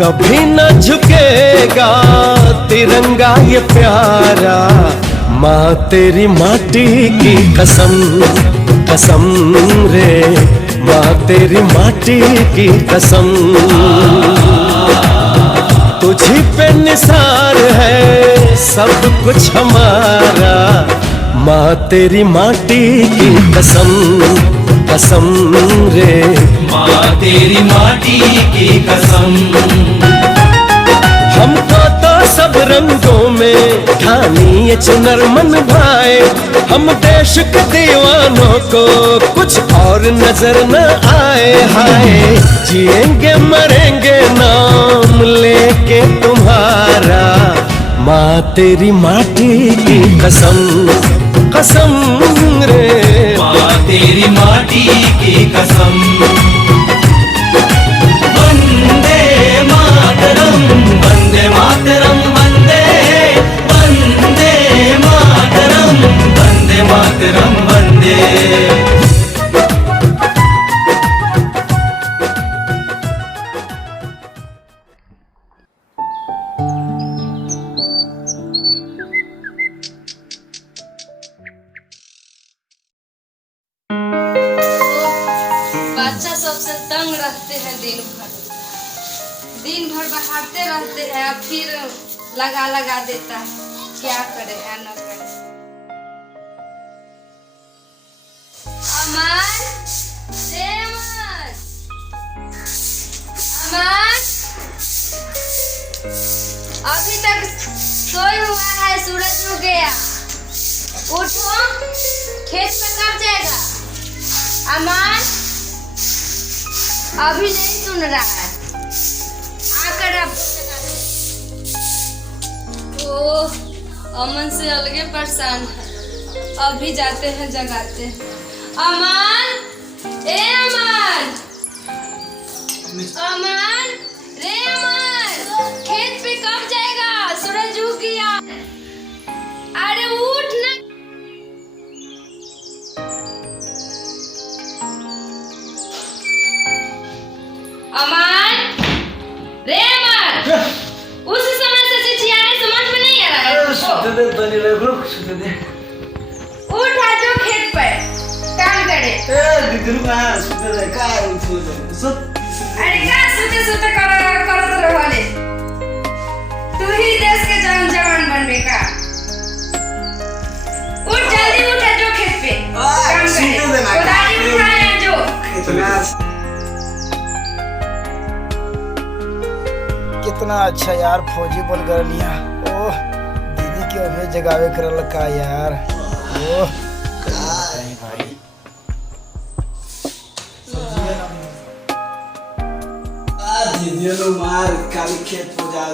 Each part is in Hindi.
कभी न झुकेगा तिरंगा ये प्यारा, माँ तेरी माटी की कसम, कसम रे माँ तेरी माटी की कसम। तुझी पे निसार है सब कुछ हमारा, माँ तेरी माटी की कसम, कसम रे माँ तेरी माटी की कसम। हमको तो सब रंगों में ठानी ये चुनर मन भाए, हम देश के दीवानों को कुछ और नजर न आए। हाय जिएंगे मरेंगे नाम लेके तुम्हारा, माँ तेरी माटी की कसम, कसम रे माँ तेरी माटी की कसम। वंदे मातरम, वंदे मातरम, वंदे वंदे मातरम, वंदे मातरम, वंदे। बच्चा सबसे तंग रहते हैं दिन भर बहारते रहते हैं, अब फिर लगा देता है, क्या करे या न करे। अमन, रे अमन, अमन, अभी तक सोए हुआ है, सूरज उग गया, उठो, खेत में कब जाएगा? अमन अभी नहीं सुन रहा है, आकर अब ओह अमन से अलगे परेशान है, अभी जाते हैं जगाते हैं। अमन, ए अमन, अमन, रे अमन, खेत पे कब जाएगा? सूरज उग गया, अरे उठ ना। अमन, रे अमन, उस समय से चिचियाए समझ में नहीं आ रहा है। सुते दे बनी रे रुक, सुते दे। उठ आ जाओ खेत पर काम करे। दीदी रुक आ, सुते दे का उठ सुत। अरे क्या सुते करत रहले, तू ही देश के जवान बनबे का। उठ जल्दी उठ आ जाओ खेत पे काम करे, कोदारी उठाए आ जाओ। कितना अच्छा यार फौजी बन गया। ओह दीदी के अभी जगावे करल का यार। ओह भाई दीदी लो मार काली खेत पे जा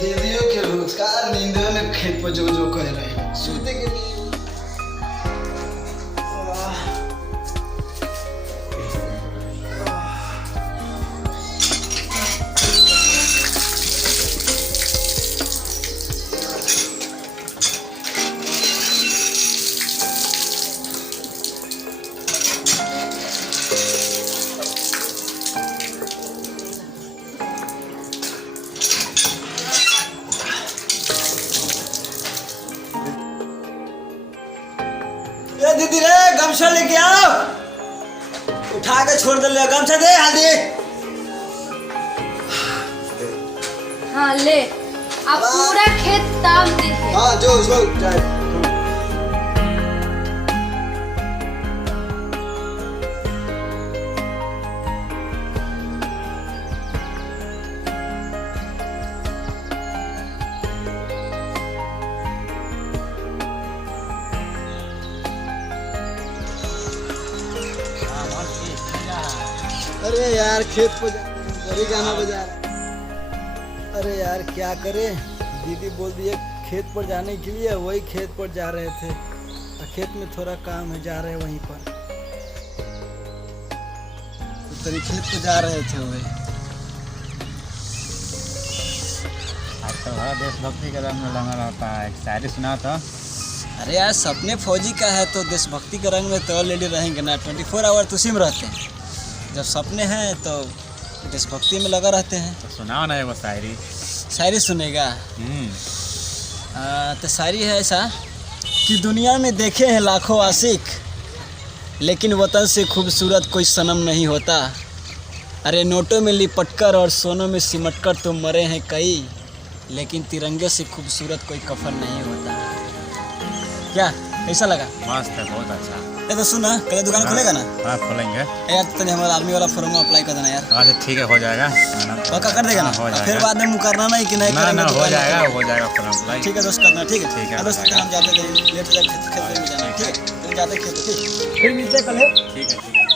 दीदियों के रोजगार नींद में खेत पर जो कह रहे सोते के लिए। दीदी रे गमछा लेके आओ, उठा के छोड़ दे, गमछा दे हादी। हाँ ले, अब पूरा खेत ताम दे। हाँ जो जा। अरे यार खेत पे घरी गाना बजा रहा। अरे यार क्या करे, दीदी बोल दिए खेत पर जाने के लिए, वही खेत पर जा रहे थे। खेत में थोड़ा काम है, जा रहे वहीं पर। तो तेरी खेत पे जा रहे थे वही। आज तो बड़ा देशभक्ति का रंग लगा रहता है। एक शायरी सुना था, अरे यार सपने फौजी का है तो देशभक्ति के रंग में तो ऑलरेडी रहेंगे ना। 24 आवर तो उसी में रहते हैं। जब सपने हैं तो देशभक्ति में लगा रहते हैं। तो सुनाओ ना वो शायरी। शायरी सुनेगा? तो शायरी है ऐसा कि दुनिया में देखे हैं लाखों आशिक, लेकिन वतन से खूबसूरत कोई सनम नहीं होता। अरे नोटों में लिपटकर और सोनों में सिमटकर तो मरे हैं कई, लेकिन तिरंगे से खूबसूरत कोई कफन नहीं होता। क्या कैसा लगा? मस्त है, बहुत अच्छा। ये तो सुना, कल दुकान खुलेगा ना? हाँ खोलेंगे। यार तो हमारा आर्मी वाला फॉर्म अप्लाई कर देना यार। अच्छा ठीक है, हो जाएगा। पक्का कर देगा ना? हो जाएगा। फिर बाद में मुकरना नहीं कि नहीं ना करेंगे ना तो हो बाद में जाएगा, करेंगे। हो जाएगा फॉर्म अप्लाई। ठीक है दोस्त, करना ठीक है। ठीक है, दोस्त हो जाएगा। हम जाते हैं, लेट हो जाए खेत में जाना। ठीक है, तुम जाते खेत, ठीक। फिर मिलते हैं कल है। ठीक है ठीक है।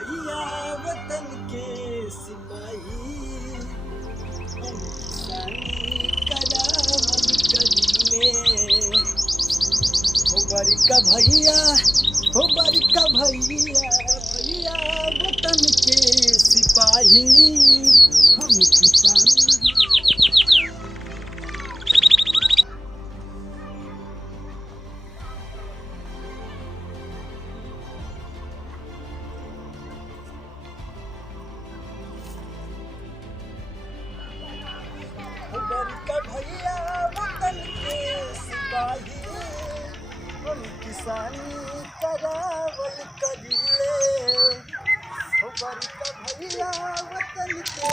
भैया वतन के सिपाही, हम किसानी करावल करीले। हो बड़का भैया, हो बड़का भैया, भैया वतन के सिपाही, हम किसानी। बड़का भैया वतन के सिपाही, हम किसानी करावल करीले। हो बड़का भैया वतन के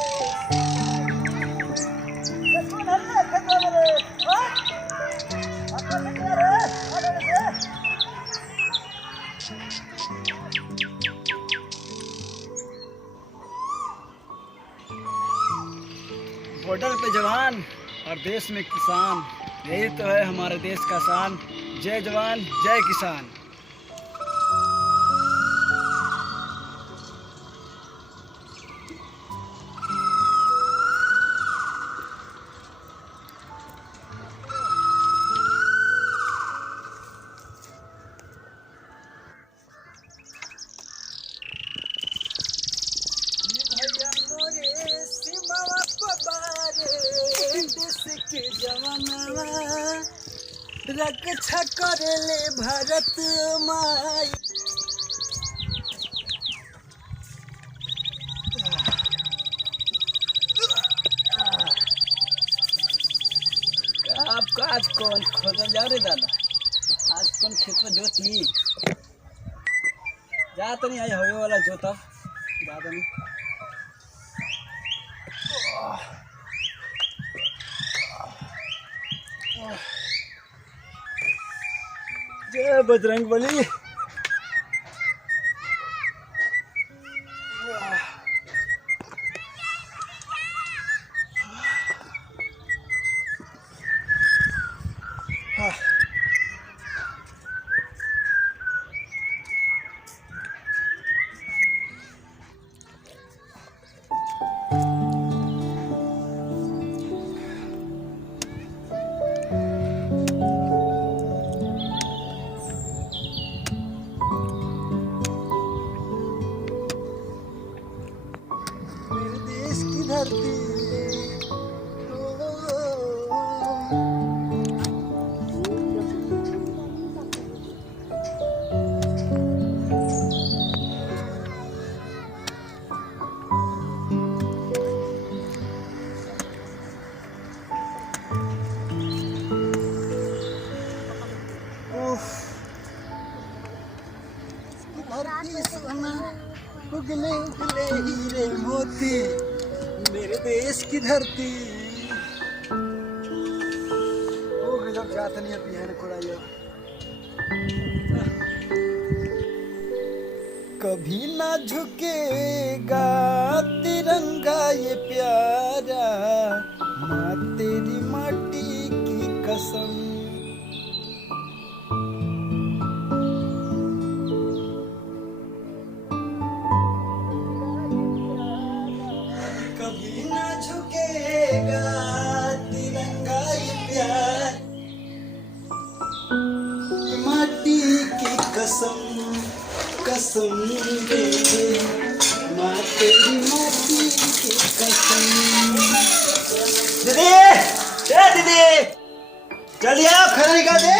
बॉर्डर पे जवान और देश में किसान, यही तो है हमारे देश का शान। जय जवान जय किसान। भैया मोरे सीमावा पबारे, देश के जवानवा रक्षा करेले भारत माई। आपका आज कौन खोदल जा रे दादा? आज कौन खेत में जोती? जा तो नहीं आई हवे वाला जोता ज्यादा नहीं। जय बजरंगबली। मेरे देश की धरती धरती सोना, उगले उगले हीरे मोती, मेरे देश की धरती। ओ गजब जात नहीं पिया कोड़ाया। कभी ना झुकेगा तिरंगा ये प्यारा, माँ तेरी माटी की कसम। कसम दे दे माँ तेरी माटी की कसम। दीदी ए दीदी जल्दी आओ खाना निकाल दे।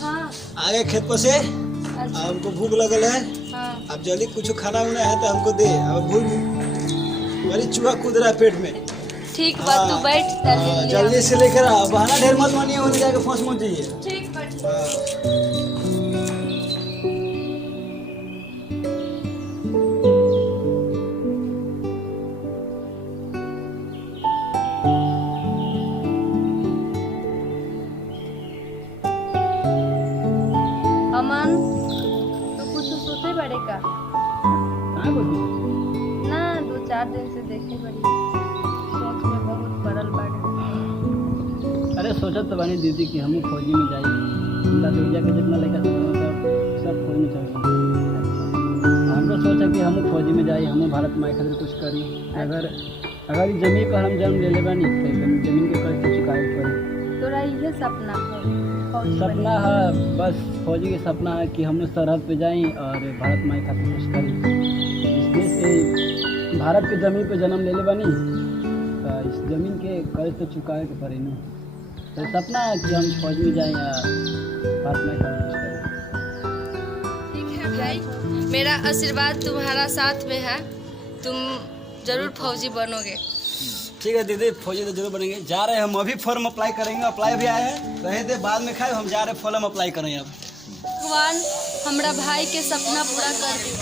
हाँ आ गए खेत पर से। अच्छा हमको भूख लगल है। हाँ अब जल्दी कुछ खाना उना है तो हमको दे। अब भूख बड़ी चूहा कूद रहा है पेट में। ठीक बा तू बैठ हाँ, जल्दी से लेकर आ। बहाना ढेर मत मानिए, होने जाके फंस मत जाइए। ठीक बा ठीक। हाँ। अमन तो कुछ सोचे बड़े का ना 2-4 दिन से देखे बड़ी सोच में बहुत पड़ल बाड़े। अरे सोचत तो बानी दीदी कि हमहू फौजी में जाई। हमरा दुनिया के जितना लड़का सब फौज में चल गए। हमको सोचा कि हमहू फौजी में जाई, हमहू भारत माई खातिर कुछ करी। अगर ई जमीन पर हम जन्म ले ले बानी तो जमीन के कर्ज तो चुकावे पड़ी। तोरा ये सपना है फौजी सपना है, बस फौजी के सपना है कि हम लोग सरहद पे जाएं और भारत माई खातिर कुछ करी। इस देश से भारत के ज़मीन पे जन्म ले ले बानी तो इस ज़मीन के कर्ज तो चुकावे के पड़ी ना। तो सपना है कि हम फौज में जाएं या भारत माई खातिर कुछ करें। ठीक है भाई, मेरा आशीर्वाद तुम्हारा साथ में है। तुम जरूर फौजी बनोगे। ठीक है दीदी, फौजी तो जरूर बनेंगे। जा रहे हैं हम अभी, फॉर्म अप्लाई करेंगे। अप्लाई भी आए हैं, रहे थे बाद में खाए। हम जा रहे हैं फॉर्म अप्लाई करेंगे। अब भगवान हमरा भाई के सपना पूरा कर दी।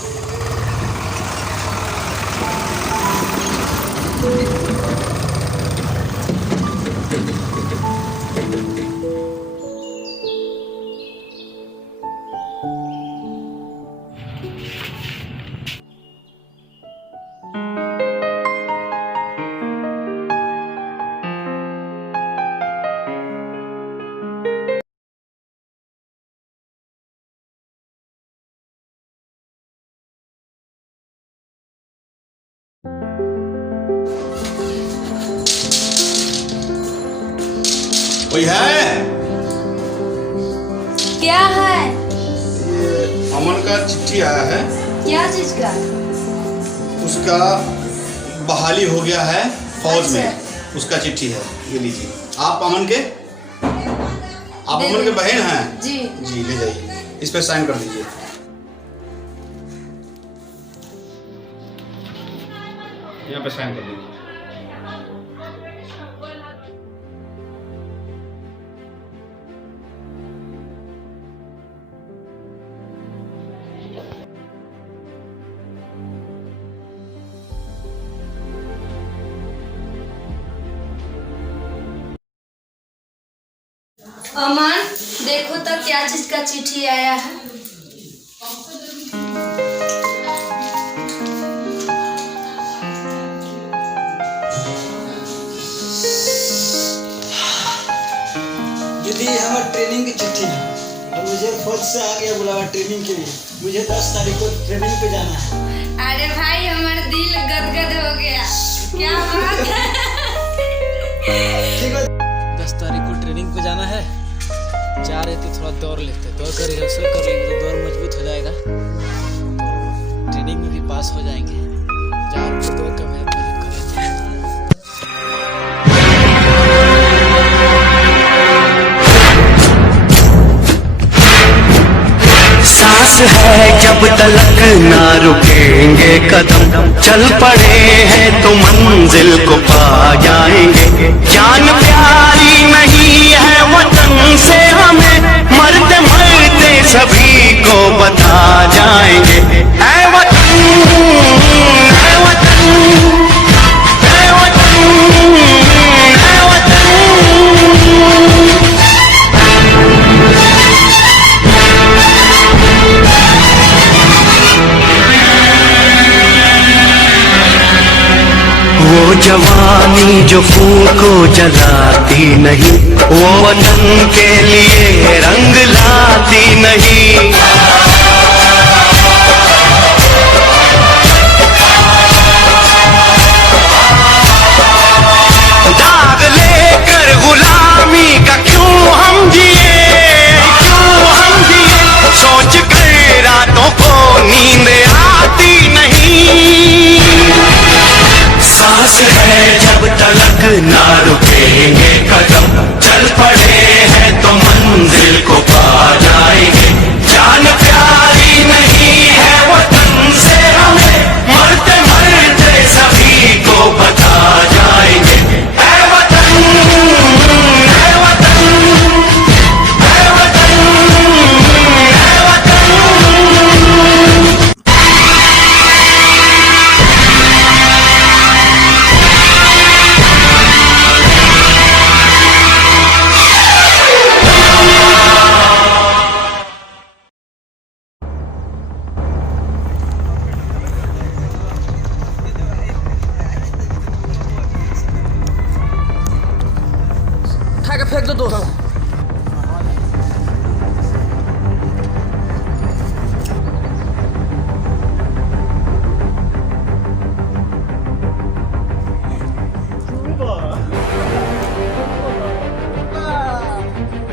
कोई है? क्या है? ये अमन का चिट्ठी आया है। क्या चीज का? उसका बहाली हो गया है फौज में। अच्छा। उसका चिट्ठी है, ये लीजिए। आप अमन के बहन हैं? जी जी ले जाइए, इस पे साइन कर दीजिए। यहाँ पे साइन कर दीजिए। अमन देखो तो क्या चीज का चिट्ठी आया है। दीदी हमारे ट्रेनिंग की चिट्ठी है और मुझे फौज से आ गया बुलावा ट्रेनिंग के लिए। मुझे 10 तारीख को ट्रेनिंग पे जाना है। अरे भाई हमारा दिल गदगद हो गया। क्या बात है। ठीक है 10 तारीख को ट्रेनिंग पे जाना है। जा रहे थे, थोड़ा दौड़ लेते, दौड़ कर रिहर्सल कर लेंगे तो दौड़ मजबूत हो जाएगा, तो ट्रेनिंग में भी पास हो जाएंगे। जा रहे दौड़ कर मैं कर लेते हैं। सांस है जब तलक ना रुकेंगे कदम, चल पड़े हैं तो मंजिल को पा जाएंगे। जान प्यारी नहीं है वतन से हमें, मरते मरते सभी को बता जाएंगे। ऐ वतन, ऐ वतन, ऐ वतन, ऐ वतन। वो जवानी जो खून को जलाती नहीं, वो वतन के लिए रंग लाती नहीं। दाग लेकर गुलामी का क्यों हम जिए, क्यों हम जिए, सोच कर रातों को नींद आती नहीं। सांस है जब तलक ना रुकेंगे कदम, चल पड़े हैं तो मंजिल को पा जाएंगे। जान प्यारी नहीं है वतन से हमें, मरते मरते सभी को बता जाएंगे। ऐ वतन, ऐ वतन, ऐ वतन, ऐ वतन। उठा के फेंक दो दोस्त।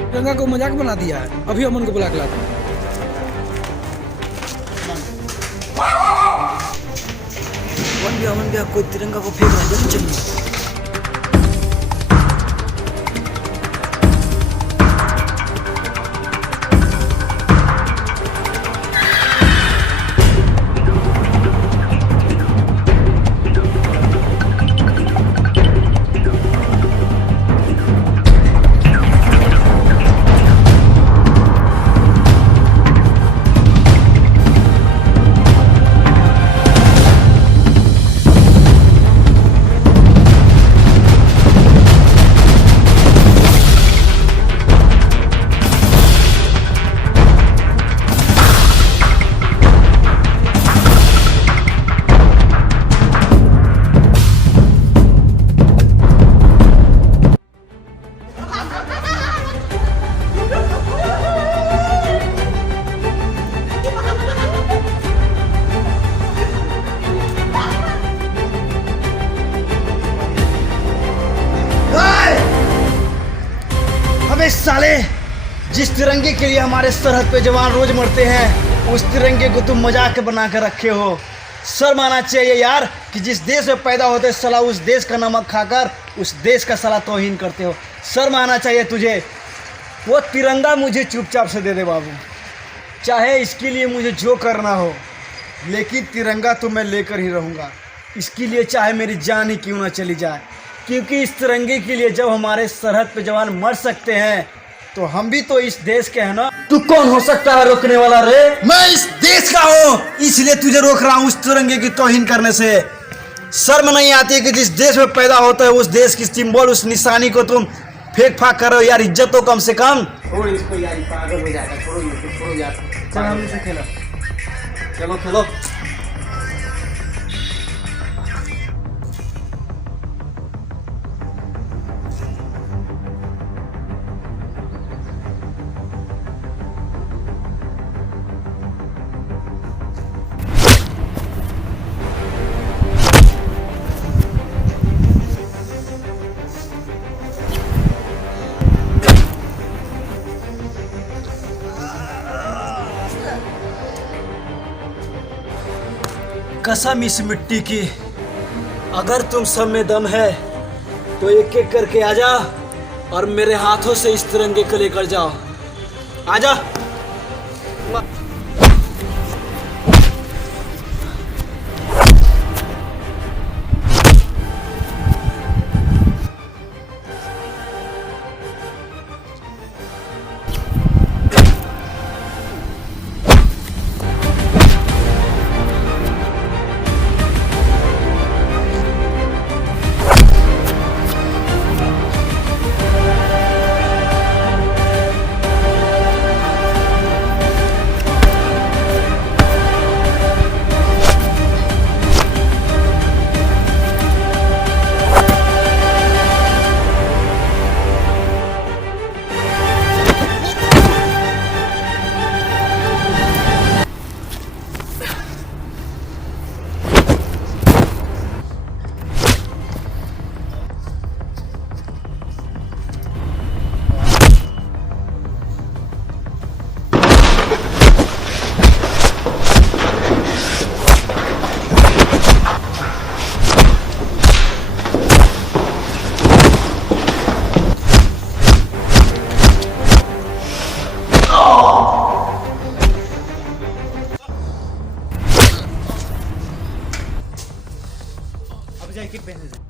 तिरंगा को मजाक बना दिया है, अभी अमन को बुला के लाता हूं। अमन भैया कोई तिरंगा को फेंक रहा है, जल्दी चलिए। अबे साले, जिस तिरंगे के लिए हमारे सरहद पे जवान रोज मरते हैं, उस तिरंगे को तुम मजाक बना कर रखे हो। शर्म आना चाहिए यार कि जिस देश में पैदा होते साला उस देश का नमक खाकर उस देश का साला तौहीन करते हो। शर्म आना चाहिए तुझे। वो तिरंगा मुझे चुपचाप से दे दे बाबू, चाहे इसके लिए मुझे जो करना हो, लेकिन तिरंगा तो मैं लेकर ही रहूँगा। इसके लिए चाहे मेरी जान ही क्यों ना चली जाए, क्योंकि इस तिरंगे के लिए जब हमारे सरहद पे जवान मर सकते हैं तो हम भी तो इस देश के हैं ना। तू कौन हो सकता है रोकने वाला रे? मैं इस देश का हूँ, इसलिए तुझे रोक रहा हूँ उस तिरंगे की तौहीन करने से। शर्म नहीं आती कि जिस देश में पैदा होता है उस देश की सिंबल, उस निशानी को तुम फेंक फाक करो यार। इज्जत तो कम से कम। छोड़ इसको यार, पागल हो जाएगा। छोड़ो यार, चल हम इसे खेलो, चलो खेलो। कसम इस मिट्टी की, अगर तुम सब में दम है तो एक एक करके आजा और मेरे हाथों से इस तिरंगे को लेकर जाओ। आजा। जैकेट पहने थे।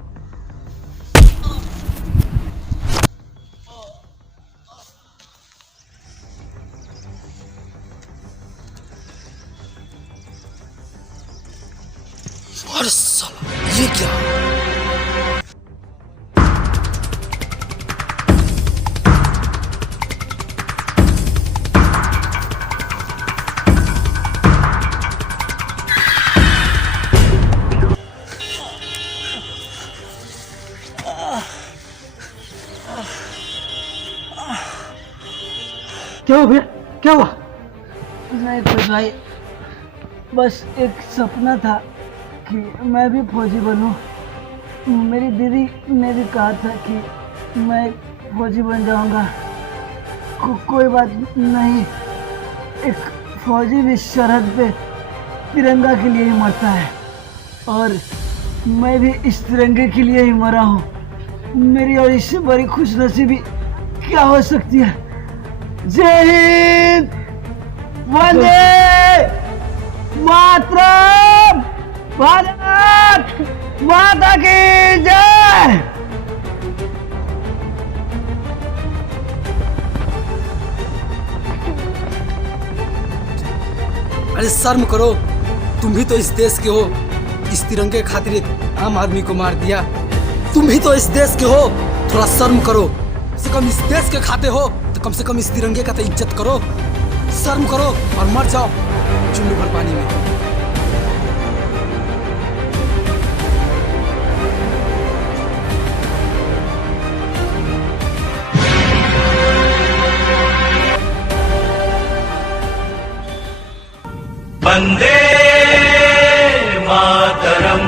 अरे साला ये क्या? क्या हो गया? क्या हुआ? नहीं कुछ भाई, बस एक सपना था कि मैं भी फौजी बनूं। मेरी दीदी ने भी कहा था कि मैं फौजी बन जाऊंगा। कोई बात नहीं, एक फौजी भी सरहद पे तिरंगा के लिए ही मरता है और मैं भी इस तिरंगे के लिए ही मरा हूँ। मेरी और इससे बड़ी खुशनसीबी क्या हो सकती है? जय हिंद, वंदे मातरम, भारत माता की जय। अरे शर्म करो, तुम भी तो इस देश के हो। इस तिरंगे खातिर एक आम आदमी को मार दिया। तुम भी तो इस देश के हो, थोड़ा शर्म करो। कम से कम इस देश के खाते हो तो कम से कम इस तिरंगे का तो इज्जत करो। शर्म करो और मर जाओ चुन्नी भर पानी में। वंदे मातरम।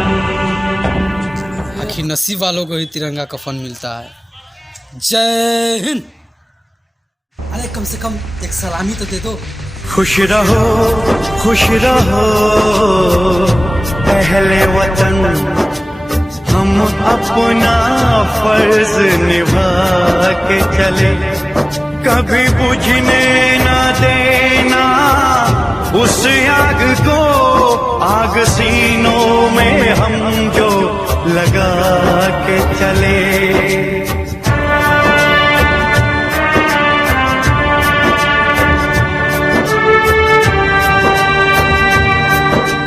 आखिर नसीब वालों को ही तिरंगा कफन मिलता है। जय हिंद। अरे कम से कम एक सलामी तो दे दो। खुश रहो अहले वतन, हम अपना फर्ज निभा के चले, कभी बुझने ना देना उस आग को, आग सीनों में हम जो लगा के चले।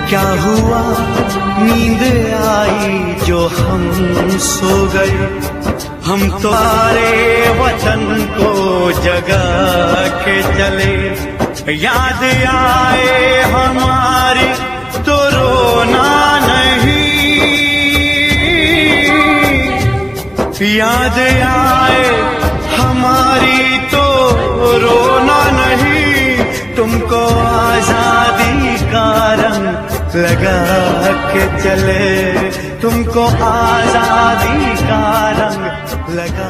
क्या हुआ नींद आई जो हम सो गए, हम तो सारे वतन को जगा के चले। याद आए हमारी तो रोना नहीं, याद आए हमारी तो रोना नहीं, तुमको आजादी का रंग लगा के चले, तुमको आजादी का रंग लगा